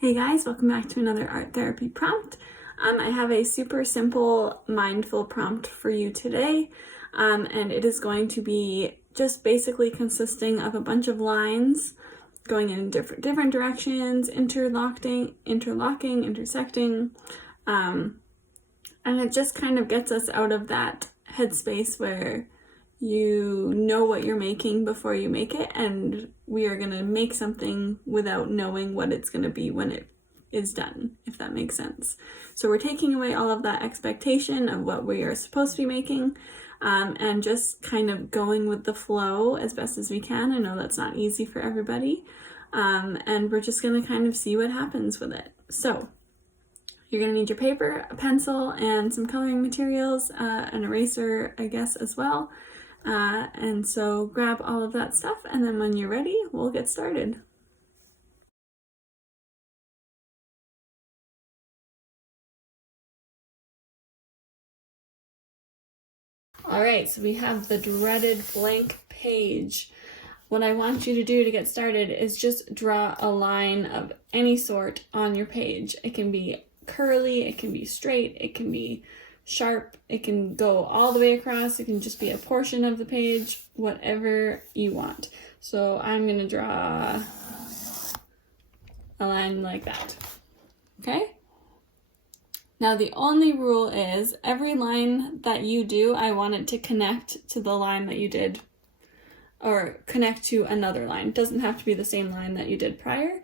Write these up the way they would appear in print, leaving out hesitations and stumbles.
Hey guys, welcome back to another art therapy prompt. I have a super simple mindful prompt for you today, and it is going to be just basically consisting of a bunch of lines going in different directions, interlocking, intersecting, and it just kind of gets us out of that headspace where you know what you're making before you make it, and we are going to make something without knowing what it's going to be when it is done, if that makes sense. So we're taking away all of that expectation of what we are supposed to be making, and just kind of going with the flow as best as we can. I know that's not easy for everybody, and we're just going to kind of see what happens with it. So you're going to need your paper, a pencil, and some coloring materials, an eraser, I guess, as well. And so grab all of that stuff, and then when you're ready, we'll get started. All right, so we have the dreaded blank page. What I want you to do to get started is just draw a line of any sort on your page. It can be curly, it can be straight, it can be sharp, it can go all the way across, it can just be a portion of the page, whatever you want. So I'm going to draw a line like that. Okay? Now the only rule is every line that you do, I want it to connect to the line that you did, or connect to another line. It doesn't have to be the same line that you did prior.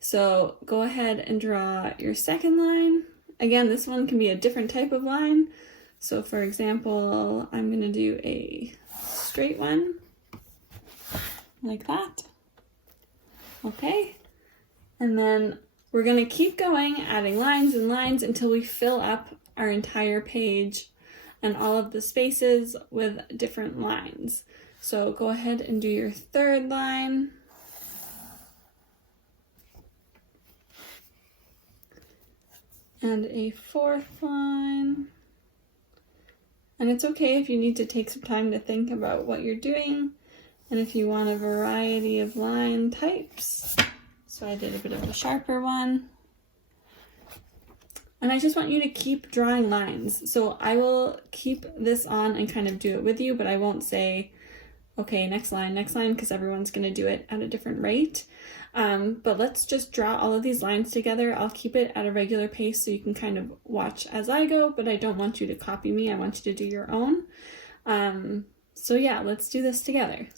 So go ahead and draw your second line. Again, this one can be a different type of line. So for example, I'm going to do a straight one like that. Okay. And then we're going to keep going, adding lines and lines until we fill up our entire page and all of the spaces with different lines. So go ahead and do your third line. And a fourth line. And it's okay if you need to take some time to think about what you're doing and if you want a variety of line types. So I did a bit of a sharper one. And I just want you to keep drawing lines. So I will keep this on and kind of do it with you, but I won't say, okay, next line, because everyone's going to do it at a different rate. But let's just draw all of these lines together. I'll keep it at a regular pace so you can kind of watch as I go, but I don't want you to copy me. I want you to do your own. So yeah, let's do this together.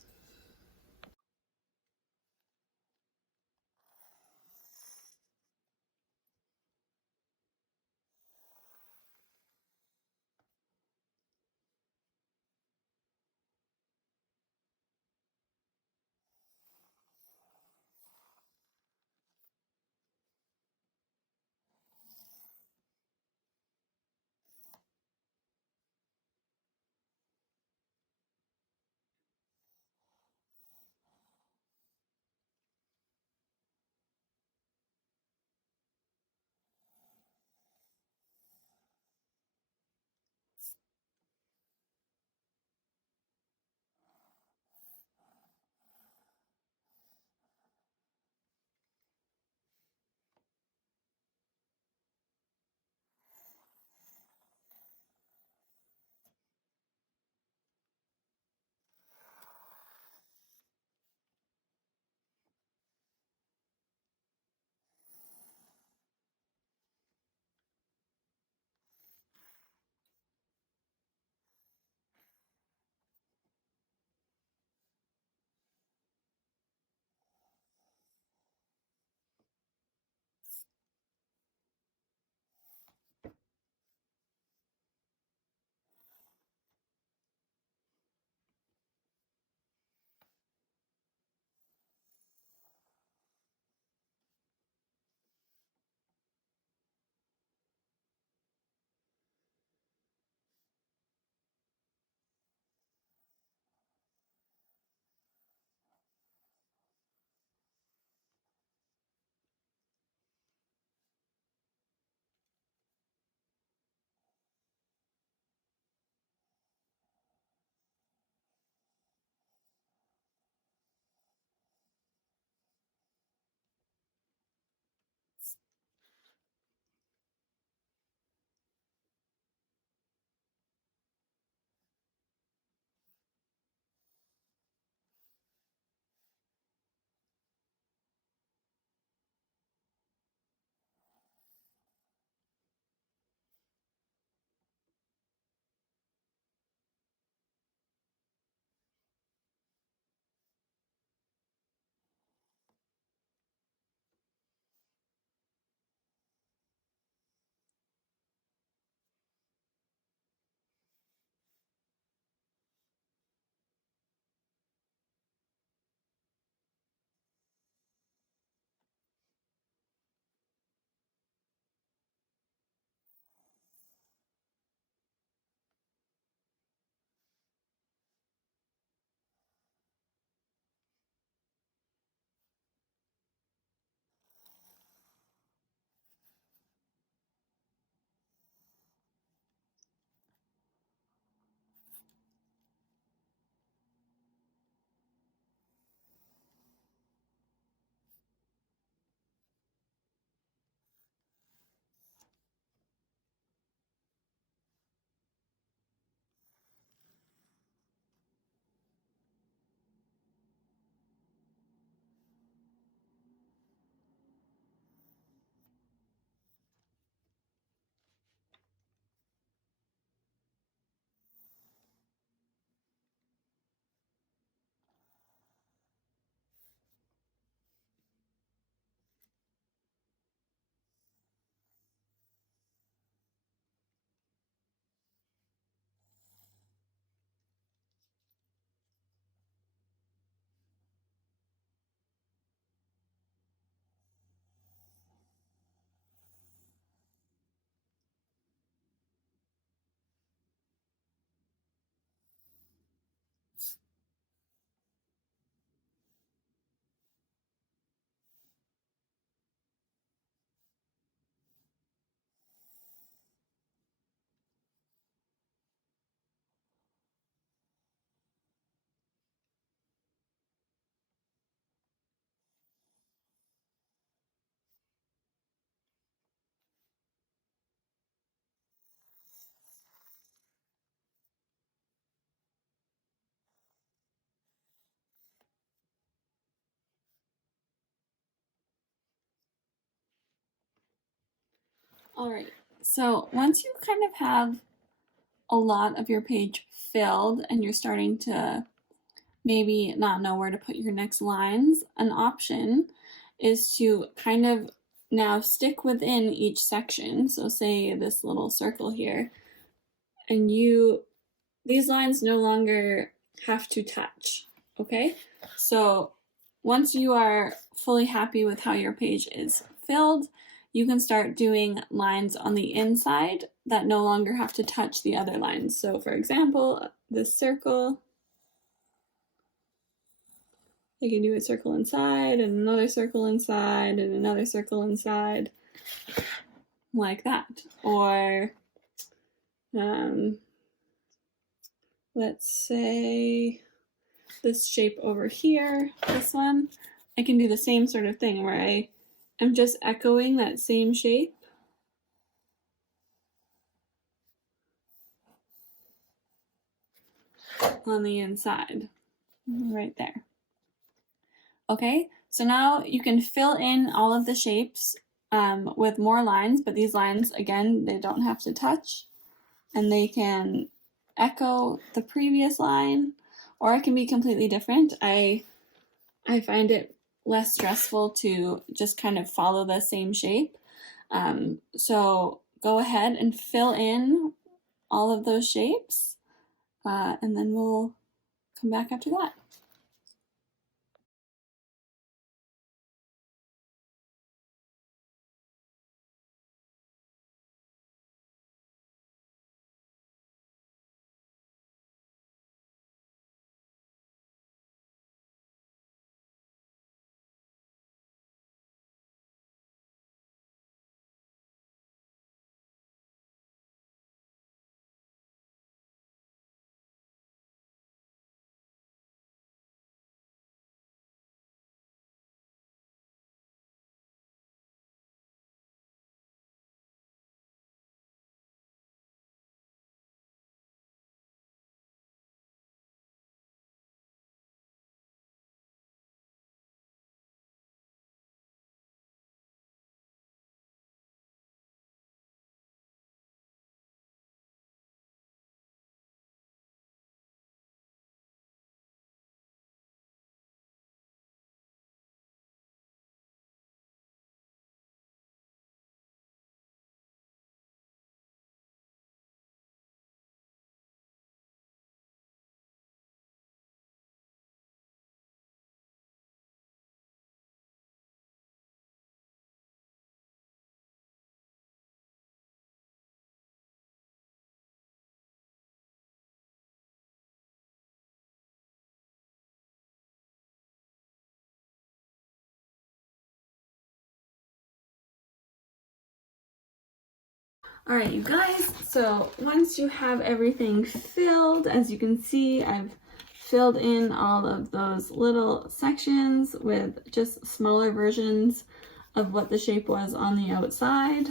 All right, so once you kind of have a lot of your page filled and you're starting to maybe not know where to put your next lines, an option is to kind of now stick within each section. So say this little circle here, and these lines no longer have to touch, okay? So once you are fully happy with how your page is filled, you can start doing lines on the inside that no longer have to touch the other lines. So for example, this circle, I can do a circle inside and another circle inside and another circle inside, like that. Or let's say this shape over here, this one, I can do the same sort of thing where I am just echoing that same shape on the inside, right there. Okay, so now you can fill in all of the shapes with more lines, but these lines, again, they don't have to touch, and they can echo the previous line, or it can be completely different. I find it less stressful to just kind of follow the same shape. So go ahead and fill in all of those shapes, and then we'll come back after that. All right, you guys, so once you have everything filled, as you can see, I've filled in all of those little sections with just smaller versions of what the shape was on the outside.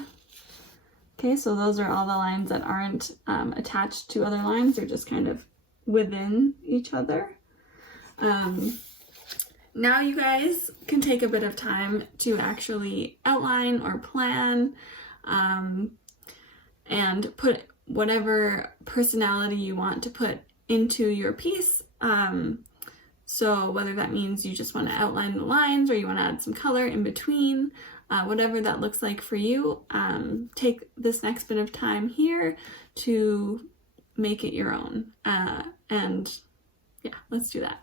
Okay, so those are all the lines that aren't attached to other lines. They're just kind of within each other. Now you guys can take a bit of time to actually outline or plan and put whatever personality you want to put into your piece. So whether that means you just want to outline the lines or you want to add some color in between, whatever that looks like for you, take this next bit of time here to make it your own. And yeah, let's do that.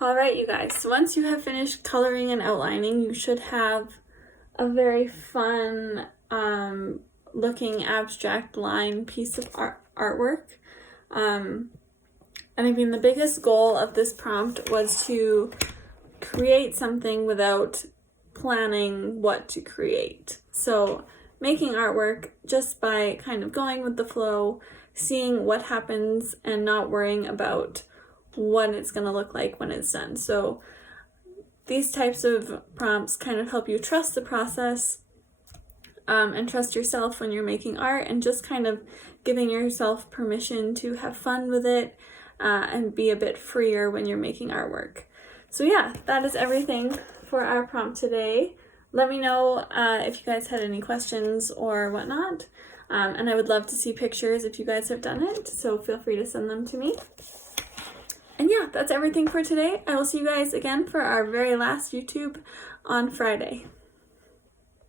Alright, you guys, so once you have finished coloring and outlining, you should have a very fun looking abstract line piece of artwork. And I mean, the biggest goal of this prompt was to create something without planning what to create. So making artwork just by kind of going with the flow, seeing what happens and not worrying about what it's going to look like when it's done. So these types of prompts kind of help you trust the process and trust yourself when you're making art, and just kind of giving yourself permission to have fun with it and be a bit freer when you're making artwork. So yeah, that is everything for our prompt today. Let me know if you guys had any questions or whatnot. And I would love to see pictures if you guys have done it, so feel free to send them to me. And yeah, that's everything for today. I will see you guys again for our very last YouTube on Friday.